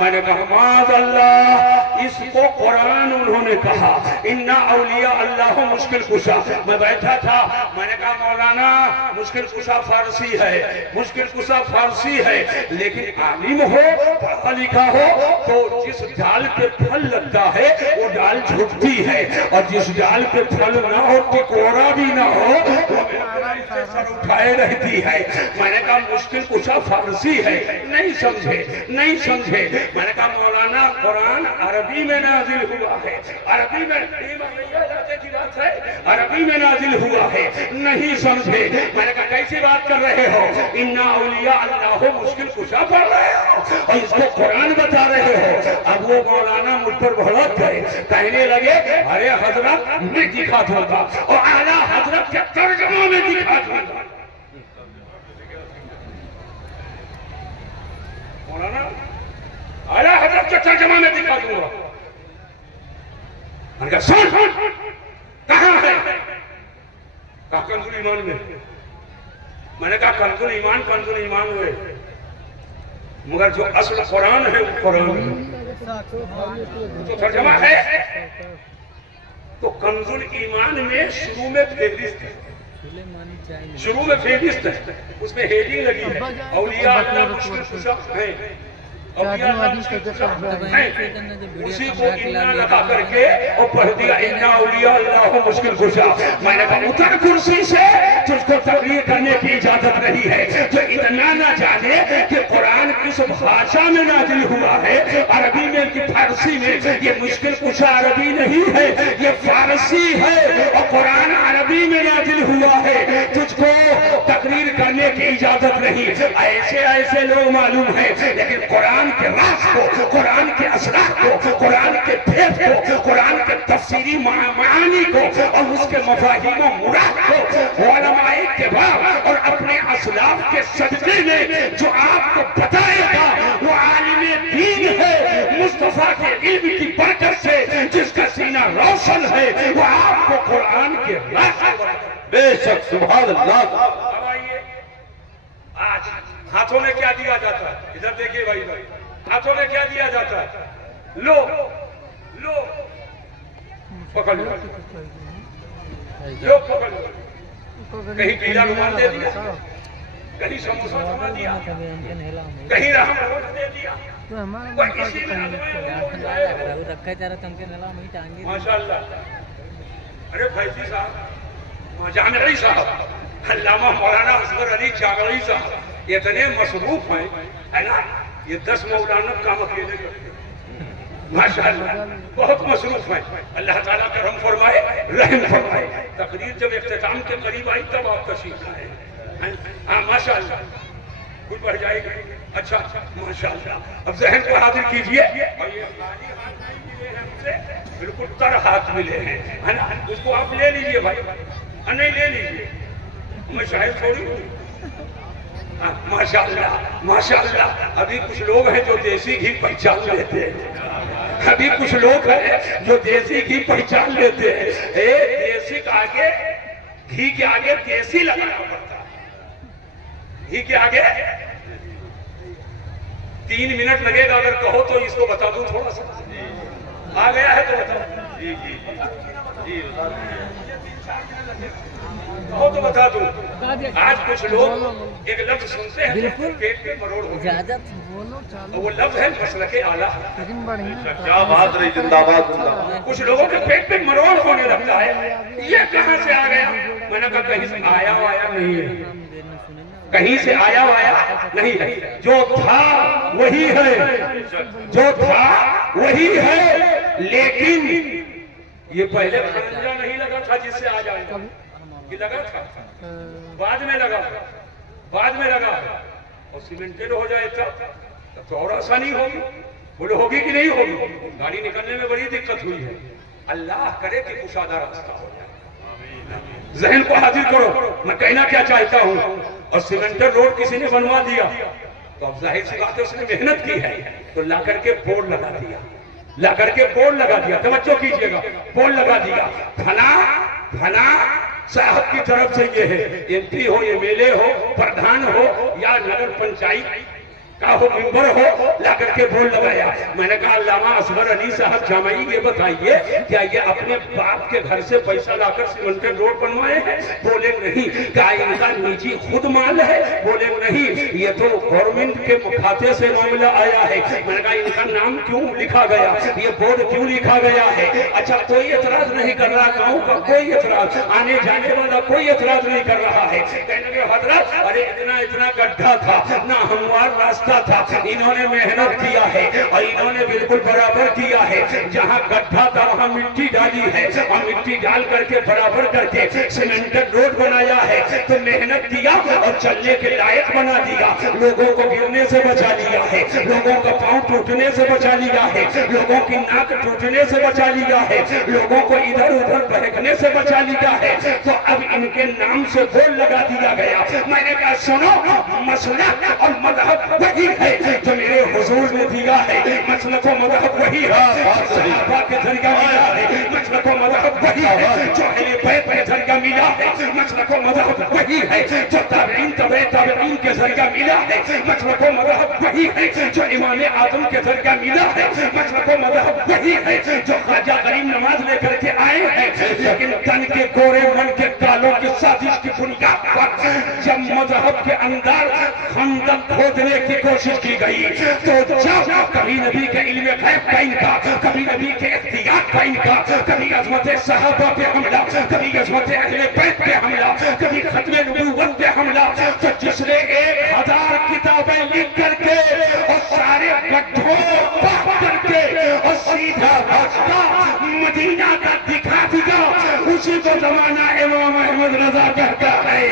मैंने कहा माज़अल्लाह, इसको कुरान उन्होंने कहा इन्ना औलिया अल्लाह मुश्किल कुशा। मैं बैठा था, मैंने कहा मौलाना मुश्किल कुशा फारसी है, मुश्किल कुशा फारसी है, लेकिन आलिम हो पढ़ा लिखा हो तो जिस डाल पे फल लगता है वो डाल झुकती है, और जिस डाल पे फल ना हो टिकोरा भी ना हो वो सर उठाए रहती है। मैंने कहा मुश्किल कुशा फारसी है, नहीं समझे नहीं समझे। मैंने कहा मौलाना कुरान अरबी में नाजिल हुआ है, अरबी में की बात है, अरबी में नाजिल हुआ है, नहीं समझे। मैंने कहा कैसी बात कर रहे हो, इन्ना औलिया अल्लाह मुश्किल कुशा पढ़ रहे हो और इसको कुरान बता रहे हो। अब वो मौलाना मुझ पर भड़क गए, कहने लगे अरे हजरत मैं दिखा दूंगा और आला हजरत के तर्जुमा में दिखा दूंगा। मौलाना आला हजरत के तर्जुमा में दिखा दूंगा। मैंने कहा सुन कहां है, कहा कंजुल ईमान में। मैंने कहा कंजुल ईमान हुए, मगर जो असल कुरान है वो कुरान तो तर्जुमा है। तो कंजुल ईमान में शुरू में फेहरिस्त है, शुरू में फेहरिस्त है, उसमें हेडिंग लगी है औलिया अल्लाह मुश्किल कुशा है, उसी को इन्ना लगा करके और पढ़ दिया इन्ना औलिया अल्लाह मुश्किल कुशा। मैंने कहा उतर कुर्सी से, तुझको तकरीर करने की इजाजत नहीं है। जो इतना ना जाने कि कुरान किस भाषा में नाजिल हुआ है, अरबी में कि फारसी में, ये मुश्किल कुशा अरबी नहीं है, ये फारसी है और कुरान अरबी में नाजिल हुआ है, तुझको तकरीर करने की इजाजत नहीं। ऐसे ऐसे लोग मालूम है, लेकिन कुरान के राज को, कुरान के असरार को, कुरान के भेद को, कुरान के तफसीरी मानी को और उसके मफाहिम व मुराद को उलमाए के बाद और अपने असलाफ के सदक़े में जो आपको बताएगा वो आलिम दीन है। मुस्तफा के इल्म की बरकत से जिसका सीना रोशन है वो आपको कुरान के राज। बेशक सुभान अल्लाह। अब आइए, आज हाथों में क्या दिया जाता है, इधर देखिए भाई, हाथों में क्या दिया जाता है, लो लो पकड़ लो, लो पकड़ लो। कहीं पीला रुमाल दे दिया, कहीं समोसा थमा दिया, कहीं राहत दे दिया, माशाअल्लाह। अरे फैजी साहब, जामिरी साहब, अल्लामा मौलाना असगर अली जागरी साहब इतने मसरूफ हैं, है ना, ये 10 मौलाना काम अकेले करते हैं, माशाअल्लाह बहुत मसरूफ हैं। अल्लाह ताला करम फरमाए, रहम फरमाए। तकरीर जब इख्तिताम के करीब आई तब आप तशरीफ लाए, हाँ माशाअल्लाह, कुछ बढ़ जाएगी। अच्छा माशाअल्लाह। अब जहन को हाजिर कीजिए, और ये बिल्कुल तर हाथ मिले हैं, है ना, उसको आप ले लीजिए भाई, नहीं ले लीजिए, मैं शायद थोड़ी हूँ। माशाअल्लाह माशाअल्लाह। अभी कुछ लोग हैं जो देसी घी पहचान लेते हैं, अभी कुछ लोग हैं जो देसी घी पहचान लेते हैं। देसी के आगे, घी के आगे देसी लगाना पड़ता है, घी के आगे 3 मिनट लगेगा अगर कहो तो। इसको बता दूं थोड़ा सा, आ गया है तो बताओ जी जी जी तो बता दूं। आज कुछ लोग एक लफ्ज सुनते हैं पेट पे मरोड़ हो जाता है, वो लफ्ज है मसलके आला। क्या बात रही, जिंदाबाद जिंदाबाद। कुछ लोगों के पेट पे मरोड़ होने लगता है, ये कहां से आ गया। मैंने कहा कहीं से आया वाया नहीं है, कहीं से आया वाया नहीं है, जो था वही है, जो था वही है। लेकिन ये पहले खंजा नहीं लगा था जिससे आ जाएगा, ये लगा था बाद में लगा, बाद में लगा, और सीमेंटेड हो जाए तब तो और आसानी होगी। बोले होगी कि नहीं होगी, गाड़ी निकलने में बड़ी दिक्कत हुई है। अल्लाह करे कि कुशादा रास्ता हो जाए। जहन को हाजिर करो, मैं कहना क्या चाहता हूँ। और सीमेंटेड रोड किसी ने बनवा दिया तो अब जाहिर सी बात है उसने मेहनत की है, तो ला करके बोर्ड लगा दिया, ला करके बोर्ड लगा दिया। तवज्जो कीजिएगा, बोर्ड लगा दिया, फला फला साहब की तरफ से ये है, एमपी हो, एमएलए हो, प्रधान हो या नगर पंचायत का हो मेंबर हो, ला करके बोल लगाया। मैंने कहा अल्लामा असगर अली साहब जामई, ये बताइए क्या ये अपने बाप के घर से पैसा लाकर सीमेंटेड रोड बनवाए हैं? बोले नहीं। क्या इनका निजी खुद माल है? बोले नहीं, ये तो गवर्नमेंट के खाते से मामला आया है। मैंने कहा इनका नाम क्यों लिखा गया, ये बोर्ड क्यों लिखा गया है? अच्छा, कोई एतराज नहीं कर रहा, गाँव का कोई एतराज, आने जाने वाला कोई एतराज नहीं कर रहा है। कहने लगे हजरत अरे इतना गड्ढा था ना, हमवार रास्ता था, इन्होंने मेहनत किया है और इन्होंने बिल्कुल बराबर किया है। जहाँ गड्ढा था वहाँ मिट्टी डाली है और मिट्टी डाल करके बराबर करके सीमेंटेड रोड बनाया है। तो मेहनत किया और चलने के लायक बना दिया, लोगों को गिरने से बचा लिया है, लोगों का पांव टूटने से बचा लिया है, लोगों की नाक टूटने से बचा लिया है, लोगों को इधर उधर बहकने से बचा लिया है। तो अब इनके नाम से बोल लगा दिया गया। मैंने कहा सुनो, मसला और मजहब वही है जो मेरे हुजूर ने दिया है, मसलक व मजहब वही है, सहाबा के जरिया मिला है, मसलक व मजहब वही है, जो अहले बैत के जरिया मिला है, मसलक व मजहब वही है, जो ताबईन ताबईन के जरिया मिला है, मसलक व मजहब वही है, जो इमाम आजम के जरिया मिला है, मसलक व मजहब वही है, जो ख्वाजा गरीब नमाज लेकर के आए हैं। लेकिन तन के गोरे मन के कालों की साजिश की बुनियाद पर जब मजहब के अंदर खंदक खोदने की कोशिश की गई, तो जब कभी नबी के इल्म गैब का इनका, कभी नबी के इख्तियार का इनका, कभी अज़मत सहाबा पे हमला, कभी अज़मत अहले बैत पे हमला, कभी खत्मे नबूवत पे हमला, तो जिसने 1000 किताबें लिख करके और सारे गड्ढों पार करके और सीधा रास्ता मदीना का दिखा दिया, उसी को जमाना इमाम अहमद रजा कहता है।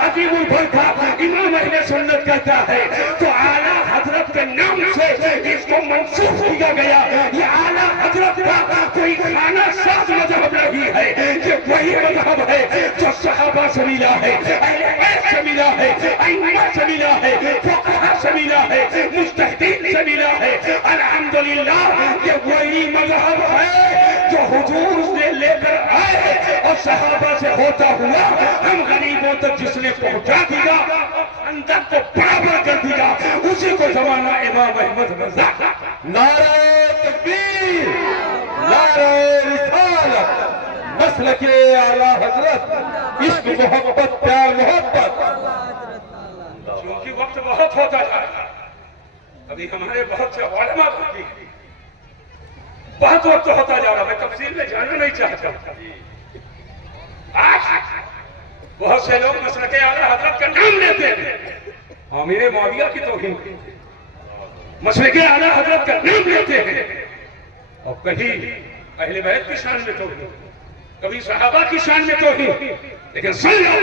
अजीबुल बरखा इमाम अहले सुन्नत कहता है। तो आला हजरत के नाम से इसको मंसूब किया गया। ये आला हजरत का कोई खाना साथ मजहब नहीं है, ये वही मजहब है जो सहाबा से मिला है, अहले बैत से मिला है, अइम्मा से मिला है, फुक़हा से मिला है, मुज्तहिदीन से मिला है। अल्हम्दुलिल्लाह ये वही मजहब है जो हुजूर ने लेकर आए और सहाबा से होता हुआ हम गरीबों तक जिसने पहुंचा दिया, अंदर को बराबर कर दिया, उसी को जमाना इमाम अहमद रज़ा। नारे तकबीर, नारे रिसालत, नस्ल के आला हजरत, इश्क मोहब्बत प्यार मोहब्बत। क्योंकि वक्त बहुत होता जा रहा है, अभी हमारे बहुत से उलमा की बहुत वक्त होता जा रहा है, मैं तफसील में जाना नहीं चाहता। आज बहुत से लोग मसलक आला हजरत का नाम लेते हैं, अमीर मुआविया की तौहीन, मसलक आला हजरत का नाम लेते हैं और कहीं अहले बैत की शान में तौहीन, कभी सहाबा की शान में तौहीन। लेकिन सुन लो,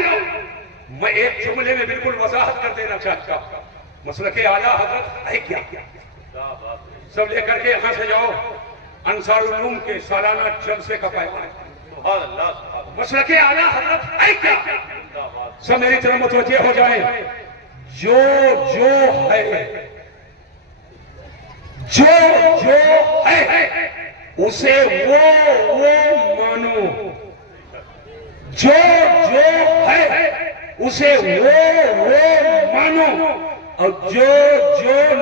मैं एक जुमले में बिल्कुल वजाहत कर देना चाहता हूं, मसलक आला हजरत है क्या? सब लेकर के यहां से जाओ अंसारुल उलूम के सालाना जलसे का पैगाम, मसलक आला हजरत है क्या? सब मेरी तरफ मुतवज्जे हो जाए। जो है, जो है उसे वो मानो, जो है उसे वो मानो, और जो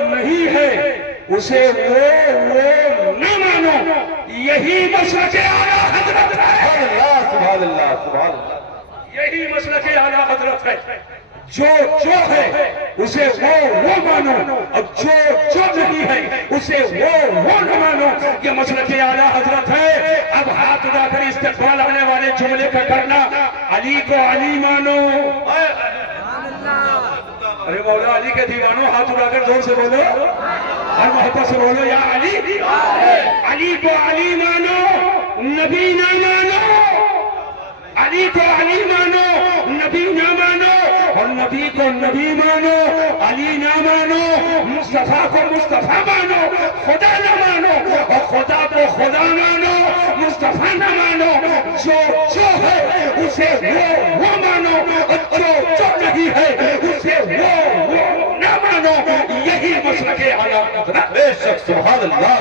नहीं है उसे वो न मानो। यही मसलक आला हजरत है। सुभान अल्लाह, सुभान अल्लाह। यही मसलक आला हजरत है। जो है उसे वो मानो और जो नहीं है उसे वो न मानो। ये मसलक आला हजरत है। अब हाथ उठाकर इस्तिक़बाल आने वाले जुमले का करना, अली को अली मानो। अरे मौला अली के दीवानों, हाथ उठाकर जोर से बोलो और मोहब्बत से बोलो, या अली, अली को अली मानो, नबी ना मानो। अली को अली मानो, नबी ना मानो, और नबी को नबी मानो, अली ना मानो, मुस्तफा को मुस्तफा मानो, खुदा ना मानो, और खुदा को खुदा मानो, मुस्तफा ना मानो। जो है उसे वो मानो, और जो नहीं है उसे वो ना मानो। यही मसलक आला हजरत। बेशक, सुभान अल्लाह,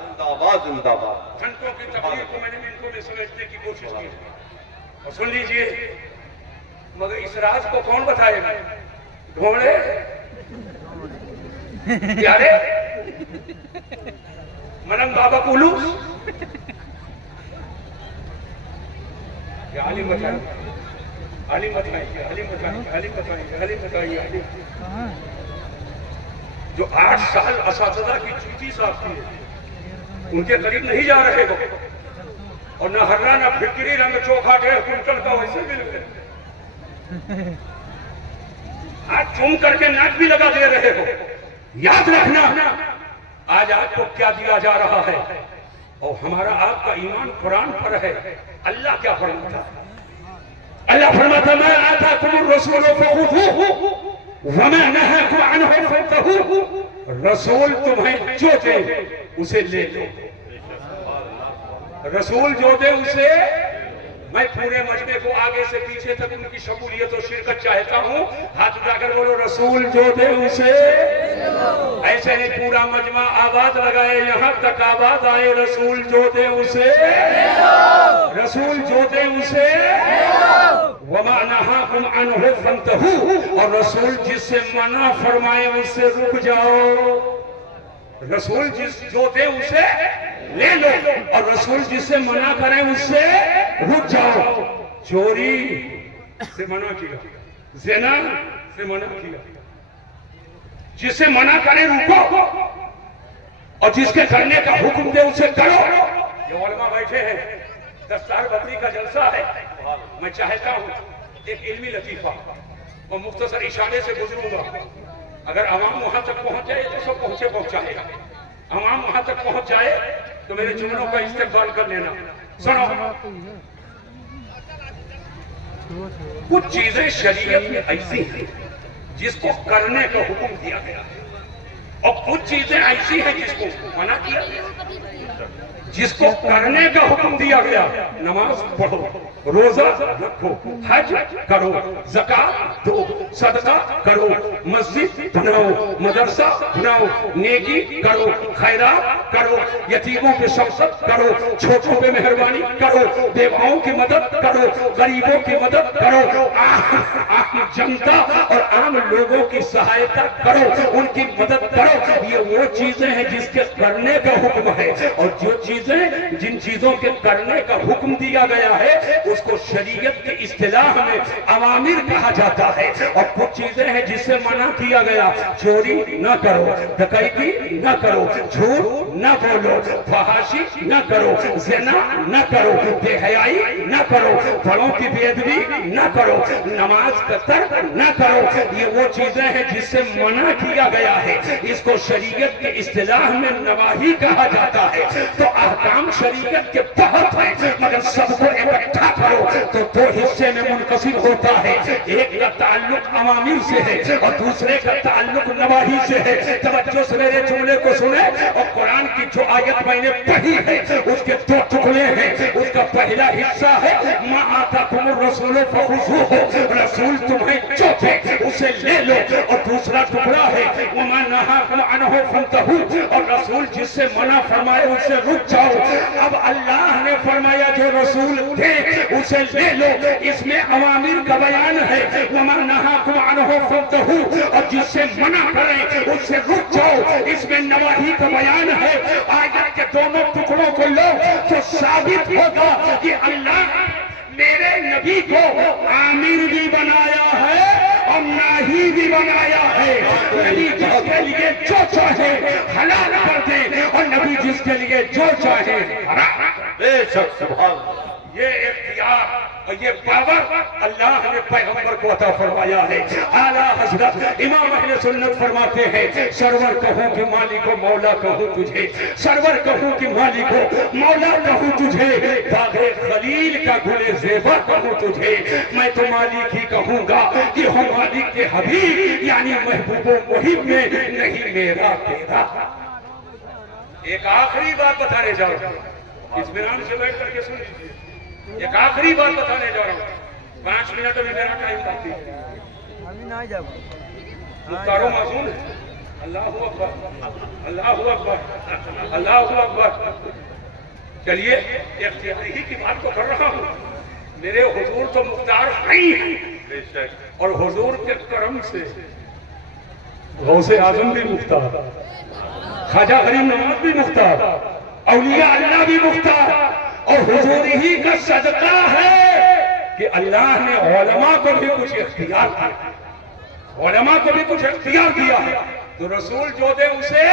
जिंदाबाद जिंदाबाद। घंटों की तकलीफ को मैंने इनको भी समझने की कोशिश की, और सुन लीजिए, मगर इस राज को कौन बताएगा? घोड़े प्यारे मनम बाबा कुलूस आली बताइए, आली बताइए, आली बताइए, आली बताइए, आली बताइए, आली। जो 8 साल असातिज़ा की चूटी साफ की है, उनके करीब नहीं जा रहे हो, और न हर्रा न फिक्री रंग चोखा 1.5 कुंटल का वैसे मिल गए, हाथ चूम करके नाक भी लगा दे रहे हो। याद रखना आज आपको क्या दिया जा रहा है, और हमारा आपका ईमान कुरान पर है। अल्लाह क्या फरमाता है? अल्लाह फरमाता मैं आता तुम रसूल रसूल तुम्हें जो दे उसे ले लो। रसूल जो दे उसे, मैं पूरे मजमे को आगे से पीछे तक उनकी शमूलियत और शिरकत चाहता हूँ। हाथ उठाकर बोलो रसूल जो दे उसे। ऐसे नहीं पूरा मजमा आवाज लगाए, यहाँ तक आवाज आए रसूल जो दे उसे, रसूल जो दे उसे। वमा नहाकुम अन्हु फंतहू, और रसूल जिससे मना फरमाए उससे रुक जाओ। रसूल जो दे उसे ले लो, और रसूल जिससे मना करें उससे रुक जाओ। चोरी से मना किया, ज़िना से मना किया, जिससे मना करें रुको, और जिसके करने का हुक्म दे उसे करो। ये उलमा बैठे हैं, दस्तार बकरी का जलसा है। मैं चाहता हूं एक इल्मी लतीफा और मुख्तसर इशारे से गुजरूंगा। अगर अवाम वहां तक पहुंच जाए तो सब पहुंचाएगा। अवाम वहां तक पहुंच जाए तो मेरे जुमलों का इस्तेमाल कर लेना। सुनो, कुछ चीजें शरीयत में ऐसी हैं जिसको करने का हुक्म दिया गया है, और कुछ चीजें ऐसी हैं जिसको मना किया गया। जिसको करने का हुक्म दिया गया, नमाज पढ़ो, रोजा रखो, हज करो, ज़कात दो, सदका करो, मस्जिद बनाओ, मदरसा बनाओ, नेकी करो, खैरात करो, यतीमों पे शफकत करो, छोटों पे मेहरबानी करो, बेवाओं की मदद करो, गरीबों की मदद करो, आम जनता और आम लोगों की सहायता करो, उनकी मदद करो। ये वो चीजें हैं जिसके करने का हुक्म है। और जो जिन चीजों के करने का हुक्म दिया गया है उसको शरीयत की इस्तिलाह में अवामिर कहा जाता है। और कुछ चीजें हैं जिससे मना किया गया, चोरी न करो, डकैती न करो, झूठ न बोलो, फहाशी न करो, ज़िना न करो, बेहयाई न करो, बड़ों की बेअदबी न करो, नमाज का तर्क न करो। ये वो चीजें हैं जिससे मना किया गया है। इसको शरीयत की इस्तिलाह में नवाही कहा जाता है। तो अहकाम शरीयत के तहत है, मगर सबको इकट्ठा करो तो 2 हिस्से में मुनकसिम होता है। एक का ताल्लुक अवामिर से है और दूसरे का ताल्लुक नवाही से है। तवज्जो से मेरे जुमले को सुने, और कुरान की जो आयत मैंने पढ़ी है उसके 2 टुकड़े हैं। उसका पहला हिस्सा है मा आताकुमुर रसूल फखुज़ूहु, रसूल तुम्हें जो दे उसे ले लो, और दूसरा टुकड़ा है वमा नहाकुम अन्हु फंतहू, और रसूल जिससे मना फरमाए उससे रुक जाओ। अब अल्लाह ने फरमाया जो रसूल थे उसे ले लो, इसमें अवामिर का बयान है, वमा नहाकुम अन्हु फंतहू, और जिससे मना करें उससे रुक जाओ, इसमें नवाही का बयान है। आयत के दोनों टुकड़ों को लो तो साबित होगा कि अल्लाह मेरे नबी को आमिर भी बनाया है और नाही भी बनाया है। नबी जिसके लिए जो चाहे हलाल कर दे, और नबी जिसके लिए जो चाहे हराम। बेशक सुभान। ये इख्तियार और ये पावर अल्लाह ने पैगंबर को अता फरमाया है। आला हजरत इमाम अहले सुन्नत फरमाते हैं, सरवर कहूं कि मालिको मौला कहूं तुझे, सरवर कहूं कि मालिको मौला कहूं तुझे, बागे खलील का गुले ज़ेबा कहूं तुझे, मैं तो मालिक ही कहूंगा कि हो मालिक के हबीब, यानी महबूबो मुहिब में नहीं मेरा तेरा। एक आखिरी बात बताने जा रहा हूं, इत्मीनान से बैठ करके सुन लीजिए। एक आखिरी बात बताने जा रहा हूँ, 5 मिनट अभी मेरा टाइम बाकी है। मुख्तारो मासूम है। अल्लाह अकबर, अल्लाह अकबर, अल्लाह अकबर। चलिए इख्तियारी ही की बात तो कर रहा हूँ। मेरे हुजूर तो मुख्तार हैं, और हुजूर के करम से गौसे आजम भी मुख्तार, ख्वाजा गरीब नवाज भी मुख्तार, औलिया अल्लाह भी मुख्तार। और हुजूर ही का सदका है कि अल्लाह ने उलमा को भी कुछ इख्तियार दिया, उलमा को भी कुछ इख्तियार दिया है। तो रसूल जो दे उसे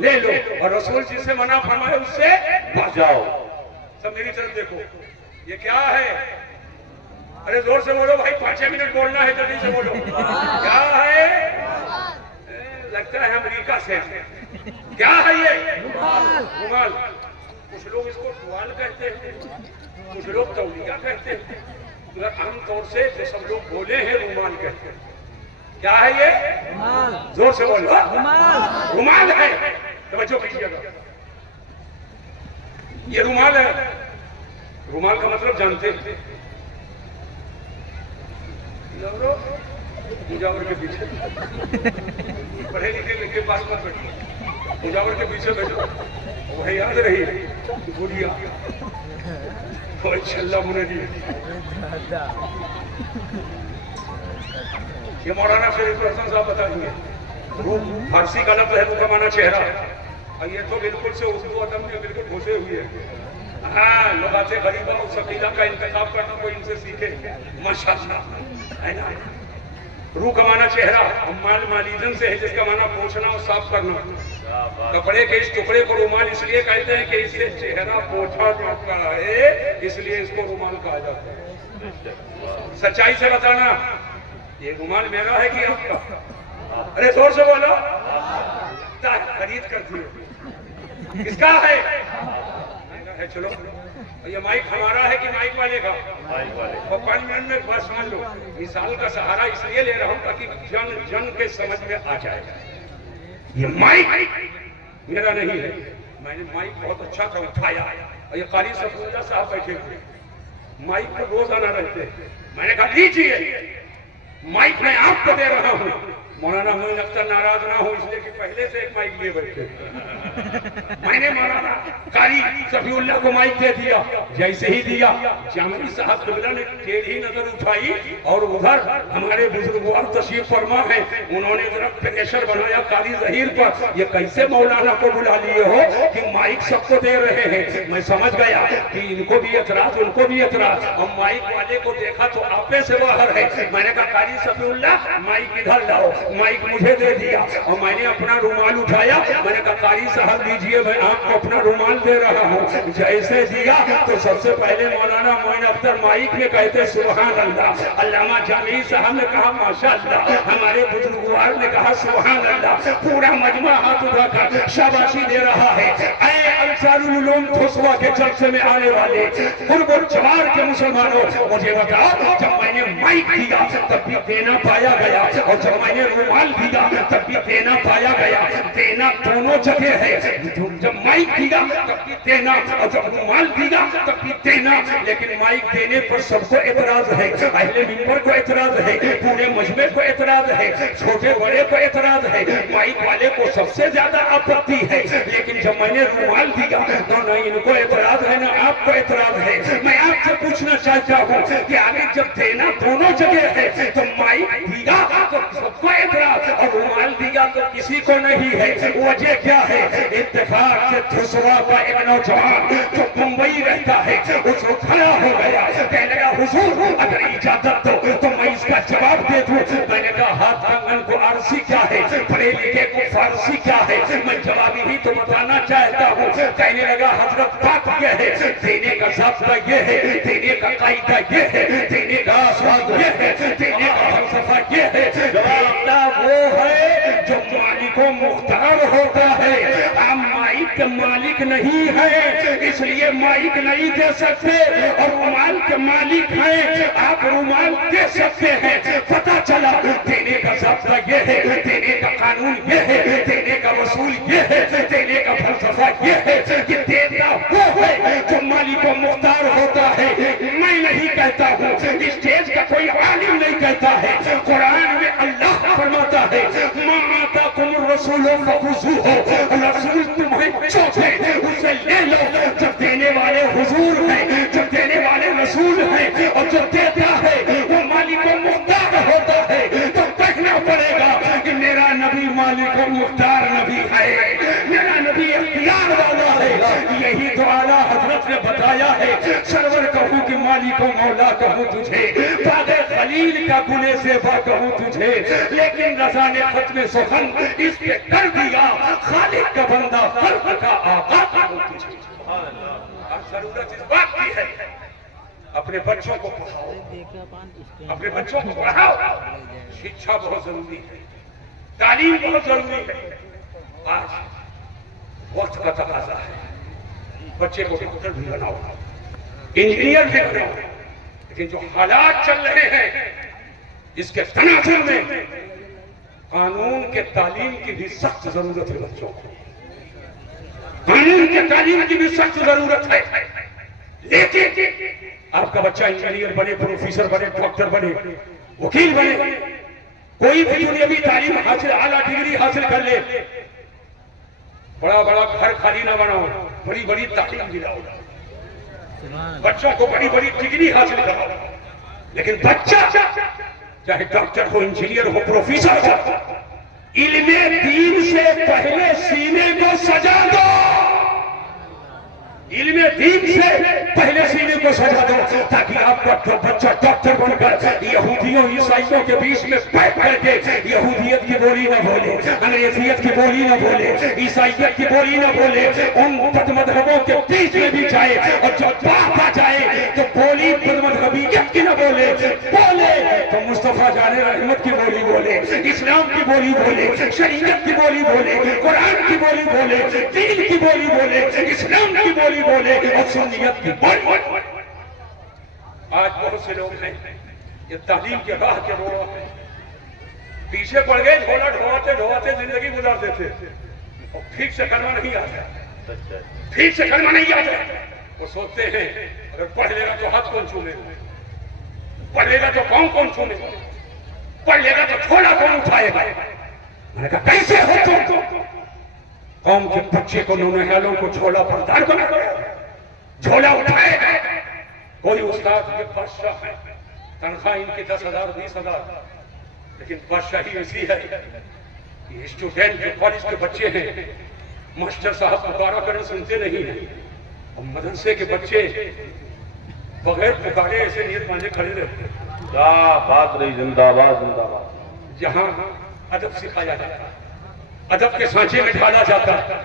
ले लो, और रसूल जिसे मना फरमाए उससे बच जाओ। सब मेरी तरफ देखो, ये क्या है? अरे जोर से बोलो भाई, 5 मिनट बोलना है, जल्दी से बोलो। क्या है? लगता है अमेरिका से। क्या है ये? रुमाल। कुछ लोग इसको टुवाल कहते हैं, कुछ लोग तौलिया कहते हैं, मगर आमतौर से जो सब लोग बोले हैं रुमाल कहते हैं। क्या है ये? जोर से बोलो। रुमाल है। तवज्जो कीजिएगा, ये रुमाल है। रुमाल का मतलब जानते हैं? मुजावर के पीछे पढ़े लिखे के पास मत बैठो, मुजावर के पीछे बैठो, वही याद रही गुड़िया छल्ला मुनदी। ये मौलाना शरीफ हसन साहब बताएंगे। रूह फारसी का लफ्ज़ है, रूह का माना चेहरा, और ये तो बिल्कुल से उर्दू अदब में बिल्कुल घुसे हुए हैं। हाँ, लुगाते गरीबा और सकीला का इंतखाब करना कोई इनसे सीखे, माशाअल्लाह, है ना। रूह का माना चेहरा, माल मालीजन से है जिसका माना पोंछना और साफ करना। कपड़े के इस टुकड़े को रुमाल इसलिए कहते हैं कि इससे चेहरा पोंछा जाता है, इसलिए इसको रुमाल कहा जाता है। सच्चाई से बताना, ये रुमाल मेरा है कि आपका? अरे जोर से बोलो। खरीद कर दिए, किसका है? चलो, ये माइक हमारा है कि माइक वाले का? और 5 मिनट में बस समझ लो। मिसाल का सहारा इसलिए ले रहा हूं ताकि जन जन के समझ में आ जाए। ये माइक मेरा नहीं है, मैंने माइक बहुत अच्छा था उठाया, और ये कारी सफूल्ला साहब बैठे हुए माइक पर रोज आना रहते हैं। मैंने कहा लीजिए माइक मैं आपको दे रहा हूं। मौलाना मोइन अख्तर नाराज ना हो इसलिए कि पहले से एक माइक लिए बैठे। मैंने मौलाना कारी सफीउल्लाह को माइक दे दिया। जैसे ही दिया, जामनी साहब किबला ने टेढ़ी नजर उठाई और उधर हमारे बुजुर्गवार तशरीफ फरमा है, उन्होंने जरा प्रेशर बनाया कारी जहीर पर। ये कैसे मौलाना को बुला लिए हो कि माइक सबको दे रहे हैं? मैं समझ गया कि इनको भी एतराज, उनको भी एतराज। और माइक वाले को देखा तो आपे से बाहर है। मैंने कहा कारी सफीउल्लाह माइक इधर लाओ। माइक मुझे दे दिया और मैंने अपना रुमाल उठाया। मैंने कहा कारी साहब लीजिए, मैं आपको अपना रुमाल दे रहा हूँ। जैसे दिया तो सबसे पहले मौलाना मोइन अख्तर माइक में कहते सुभान अल्लाह। अल्लामा जामी साहब ने कहा माशाअल्लाह। हमारे बुजुर्गवार ने कहा सुभान अल्लाह। पूरा मजमा हाथ उठाकर शाबाशी दे रहा है। ऐ अंसारुल उलूम ठोसवा के जलसे में आने वाले कुर्ब जवार के मुसलमानों, मुझे बताओ, जब मैंने माइक दिया तब भी देना पाया गया, और जब मैंने रुमाल दिया तब भी देना पाया गया। देना दोनों जगह है। जब माइक दिया तब भी देना, और जब रुमाल दिया तब भी देना। लेकिन माइक देने पर सबको एतराज है। अहले मिंबर को एतराज है, पूरे मजमे को एतराज है, छोटे बड़े को एतराज है, माइक वाले को सबसे ज्यादा आपत्ति है। लेकिन जब मैंने रुमाल दिया तो न इनको एतराज है न आपको एतराज है। मैं आपसे पूछना चाहता हूँ कि आगे जब देना दोनों जगह है तो माइक दिया तो सबको एतराज, और रुमाल दिया तो किसी को नहीं है। वजह क्या है? इत्तेफाक से ठुसवा का एक नौजवान जो मुंबई रहता है उसको खड़ा हो गया, कहने लगा हुजूर अगर इजाजत दो तो मैं इसका जवाब दे दूं। मैंने कहा हाथ आंगन को आरसी क्या है, पढ़े लिखे को फारसी क्या है? मैं जवाब ही तो बताना चाहता हूँ। कहने लगा हजरत बात यह है, देने का ज़ाब्ता ये है, देने का कायदा ये है, देने का स्वाद ये है, देने का फलसफा ये है। वो है जो मालिको मुख्तार होता है। आप माइक के मालिक नहीं है, इसलिए माइक नहीं दे सकते, और रुमाल के मालिक हैं, आप रुमाल दे सकते हैं। पता चला देने का ज़ाब्ता ये है, देने का कानून ये है, देने का वसूल ये है, देने का फलसफा ये है कि देता वो है जो मालिको मुख्तार होता है। मैं नहीं कहता हूँ, स्टेज का कोई आलिम नहीं कहता है। कुरान में अल्लाह फरमाता है माता तुम रसूल रसूल तुम्हें चौथे उसे ले लो। जब देने वाले हुजूर हैं, जब देने वाले रसूल हैं, और जो देता है वो मालिक मुख्तार होता है, तो कहना पड़ेगा कि मेरा मालिक मुख्तार नबी है, मेरा नबी इख्तियार वाला है। यही तो आला हजरत ने बताया है, सरवर कहूँ कि मालिक मौला कहूँ तुझे, बागे खलील का गुले से बा कहूँ तुझे, लेकिन रजा ने खत्म सुखन इस पे कर दिया, खालिक का बंदा खल्क का आका कहूँ तुझे। अब जरूरत इस बात की है, अपने बच्चों को पढ़ाओ, अपने बच्चों को पढ़ाओ। शिक्षा बहुत जरूरी है, तालीम बहुत जरूरी है। आज वक्त का तकाजा है, बच्चे को डॉक्टर भी बनाओ, इंजीनियर भी बनाओ, लेकिन जो हालात चल रहे हैं इसके तनाजुर में कानून के तालीम की भी सख्त जरूरत है। बच्चों को कानून के तालीम की भी सख्त जरूरत है। लेकिन आपका बच्चा इंजीनियर बने, प्रोफेसर बने, डॉक्टर बने, वकील बने, कोई भी दुनियावी तालीम हासिल, आला डिग्री हासिल कर ले, बड़ा बड़ा घर खाली ना बनाओ, बड़ी बड़ी तालीम दिलाओ, बच्चों को बड़ी बड़ी डिग्री हासिल कराओ। लेकिन बच्चा चाहे डॉक्टर हो, इंजीनियर हो, प्रोफेसर हो, इल्मे दीन से पहले सीने को सजा दो, इल्मे दीन से पहले सीने को सजा दो, ताकि आपका बच्चा डॉक्टर बनकर यहूदियों ईसाइयों के बीच में बैठ करके यहूदियत की बोली न बोले, अंग्रेजियत की बोली न बोले, ईसाइयत की बोली न बोले, उन बदमजहबों के बीच में भी जाए, और जब बात आ जाए तो बोली बदमजहबियत की न बोले, तो मुस्तफा जाने रहमत की बोली बोले, इस्लाम की बोली बोले, शरीयत की बोली बोले, कुरान की बोली बोले, दीन की बोली बोले, इस्लाम की बोली बोले और सुन्नियत की बोली बोले। आज बहुत से लोग हैं ये तालीम के राह के वो पीछे पड़ गए, झोला ढोवाते ढोवाते जिंदगी गुजार देते, और ठीक से कलमा नहीं आता, ठीक से कलमा नहीं आता। वो सोचते हैं अगर पढ़ लेगा तो हाथ कौन छूमेगा, पढ़ लेगा तो पाँव कौन छूमेगा, पढ़ लेगा तो झोला कौन उठाएगा। मैंने कहा कैसे हो तुम? कौम के बच्चे को, नौनिहालों को झोला बरदार बना दो, झोला उठाएगा। कोई उस्ताद ये बादशाह है, तनख्वाह इनकी 10,000 20,000, लेकिन बादशाही ऐसी है कि स्टूडेंट जो कॉलेज के बच्चे हैं, मास्टर साहब पुकारा करना सुनते नहीं है, और मदरसे के बच्चे बगैर पुकारे ऐसे नीयत बांधे खड़े रहते हैं। क्या बात रही, जिंदाबाद जिंदाबाद। जहां अदब सिखाया जाता है, अदब के सांचे में ढाला जाता है।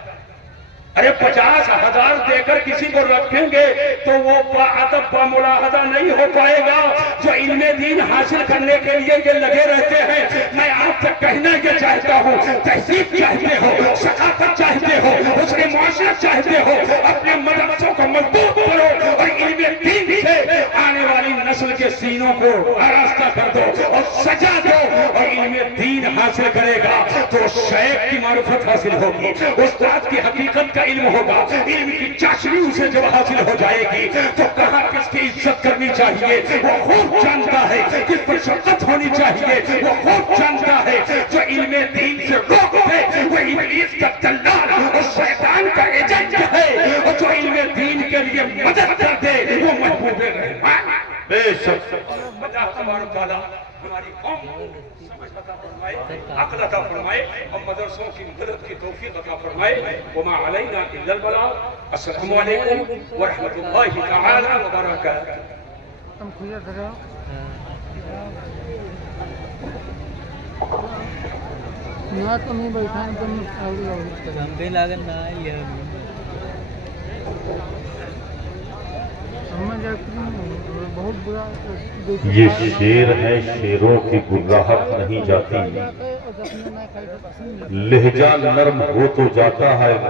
अरे 50,000 देकर किसी को रखेंगे तो वो बाअदब बामुलाहदा नहीं हो पाएगा जो इल्मे दीन हासिल करने के लिए ये लगे रहते हैं। मैं आपसे कहना ये चाहता हूँ, तहजीब चाहते हो, सकाफत चाहते हो, उसके मुआशरत चाहते हो, अपने मदरसों को मजबूत करो और इल्मे दीन से आने वाली नस्ल के सीनों को आरास्ता कर दो और सजा दो। और इल्मे दीन हासिल करेगा तो शेख की मारुफत हासिल होगी, उस्ताद की हकीकत का इल्म होगा, इल्म की चाशनी उसे जब हासिल हो जाएगी तो कहाँ किसकी इज्जत करनी चाहिए वो खूब जानता है, किस पर शफ़क़त होनी चाहिए वो खूब जानता है। जो इल्मे दीन से रोक दे वो इब्लीस का दल्लाल और शैतान का एजेंट है, और जो इल्मे दीन के लिए मदद कर दे वो महबूबे रहमान। बेशक अल्लाह तबारक व तआला हमारी कौम समझ अता फरमाए, अक़ल अता फरमाए और मदरसों की मदद की तौफीक अता फरमाए। वमा अलैना इल्लल बलाग। अस्सलामु अलैकुम व रहमतुल्लाहि तआला व बरकातहू। तुम खुला करो ना, तुम ही बैठा तुम लंबे लागन ना ये बहुत बुरा। ये शेर है, शेरों की गुर्राहट नहीं जाती, लहजा नर्म हो तो जाता है।